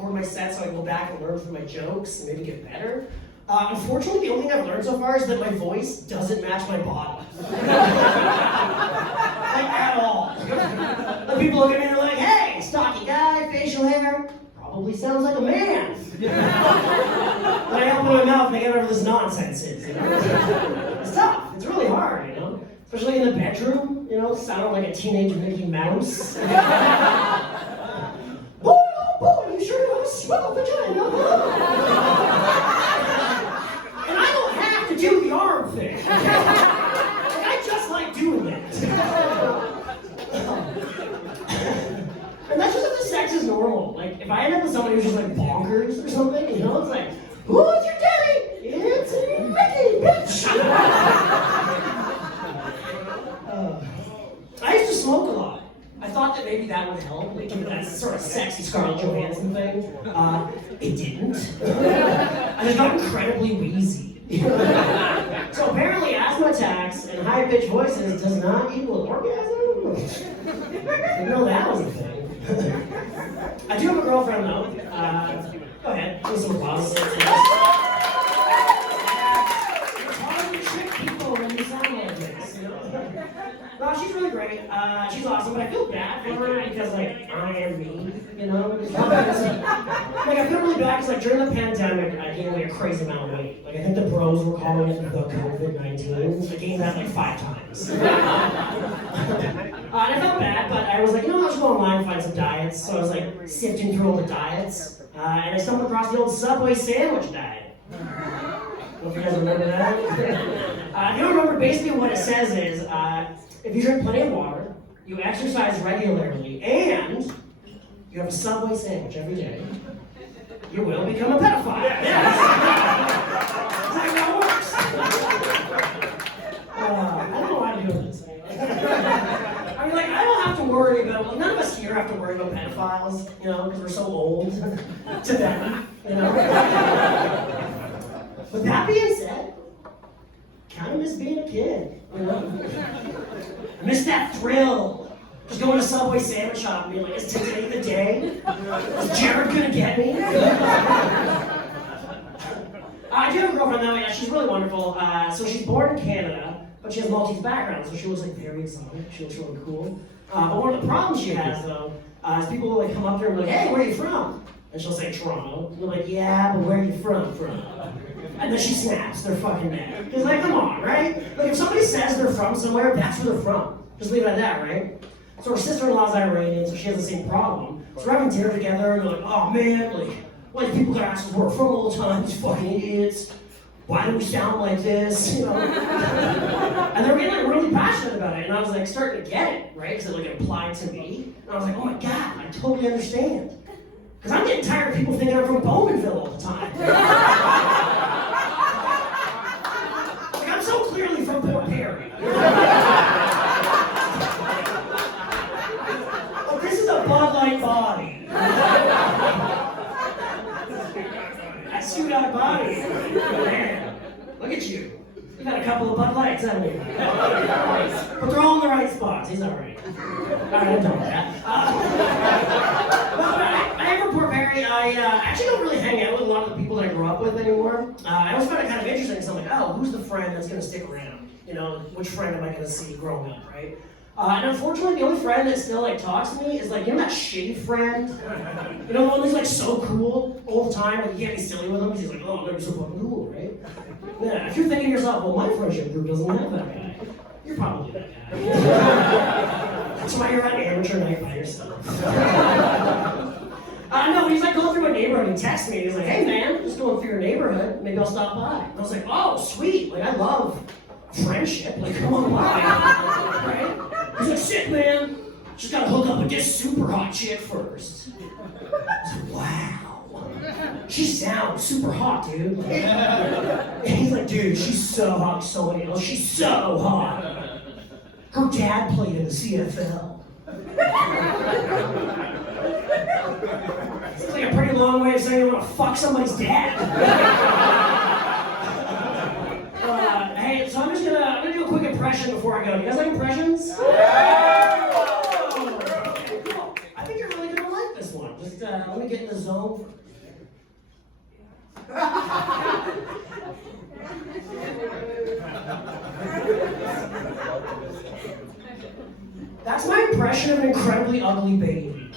record my set so I can go back and learn from my jokes and maybe get better. Unfortunately, the only thing I've learned so far is that my voice doesn't match my body. Like, at all. Like, people look at me and they're like, hey, stocky guy, facial hair, probably sounds like a man. When I open my mouth and I get whatever this nonsense is, you know? It's tough. It's really hard, you know? Especially in the bedroom, you know, sounding like a teenage Mickey Mouse. Boy, oh boy, you sure have a swell vagina. And I don't have to do the arm thing. Like, I just like doing that. And that's just if the sex is normal. Like, if I end up with somebody who's just like bonkers or something, you know, it's like, who's your daddy? It's Mickey, bitch! I used to smoke a lot. I thought that maybe that would help, like that sort of sexy Scarlett Johansson thing. It didn't. I just got incredibly wheezy. So apparently asthma attacks and high-pitched voices does not equal orgasm? I didn't know that was a thing. I do have a girlfriend though. Go ahead, give me some applause. It's hard to trick people when you sound like this, you know? No, she's really great. She's awesome, but I feel bad for her because, like, I am me, you know? Like, I feel really bad because, like, during the pandemic, I gained, like, a crazy amount of weight. Like, I think the bros were calling it the COVID-19. I gained that, like, 5 times. And I felt bad, but I was like, you know, I'll just go online and find some diets. So I was, like, sifting through all the diets, and I stumbled across the old Subway sandwich diet. I don't know if you guys remember that. If you don't remember, basically what it says is, if you drink plenty of water, you exercise regularly, and you have a Subway sandwich every day, you will become a pedophile. Yes. That's how it works. I don't know how to do this. I mean, like, I don't have to worry about, well, none of us here have to worry about pedophiles, you know, because we're so old to them, you know. With that being said, kind of miss being a kid, you know? I miss that thrill. Just going to Subway sandwich shop and being like, is today the day? Is Jared gonna get me? I do have a girlfriend though, yeah, she's really wonderful. So she's born in Canada, but she has Maltese background, so she looks like very exotic. She looks really cool. But one of the problems she has though, is people will like come up to her and be like, hey, where are you from? And she'll say Toronto. And they're like, yeah, but where are you from? And then she snaps, they're fucking mad. Because like, come on, right? Like if somebody says they're from somewhere, that's where they're from. Just leave it at that, right? So her sister-in-law's Iranian, so she has the same problem. So we're having dinner together, and they're like, oh man, like, why do people gotta ask us where we're from all the time, these fucking idiots? Why do we sound like this, you know? And they're getting like really passionate about it, and I was like starting to get it, right? Because it like applied to me. And I was like, oh my God, I totally understand. Because I'm getting tired of people thinking I'm from Bowmanville all the time. Like, I'm so clearly from Port Perry. Oh, this is a Bud Light body. That suit got a body. Man, look at you. You got a couple of Bud Lights, haven't you? But they're all in the right spots. He's all right. I'm done with that. I am from Port Perry. I actually don't really hang out with a lot of the people that I grew up with anymore. I always find it kind of interesting because I'm like, oh, who's the friend that's going to stick around? You know, which friend am I going to see growing up, right? And unfortunately, the only friend that still like talks to me is like, you know that shitty friend? You know, the one who's like so cool all the time, like you can't be silly with him because he's like, oh, I'm gonna be so fucking cool, right? Yeah, if you're thinking to yourself, well, my friendship group doesn't have that guy, you're probably that guy. That's why you're at amateur night by yourself. No, he's like going through my neighborhood and he texts me and he's like, hey man, just going through your neighborhood, maybe I'll stop by. And I was like, oh, sweet, like I love friendship, like come on by, right? He's like, shit man, just gotta hook up with this super hot chick first. I was like, wow. She sounds super hot, dude. And he's like, dude, she's so hot, so many. She's so hot. Her dad played in the CFL. It's like a pretty long way of saying I want to fuck somebody's dad. Hey, so I'm gonna do a quick impression before I go. You guys like impressions? Okay, cool. I think you're really gonna like this one. Just let me get in the zone. over. That's my impression of an incredibly ugly baby.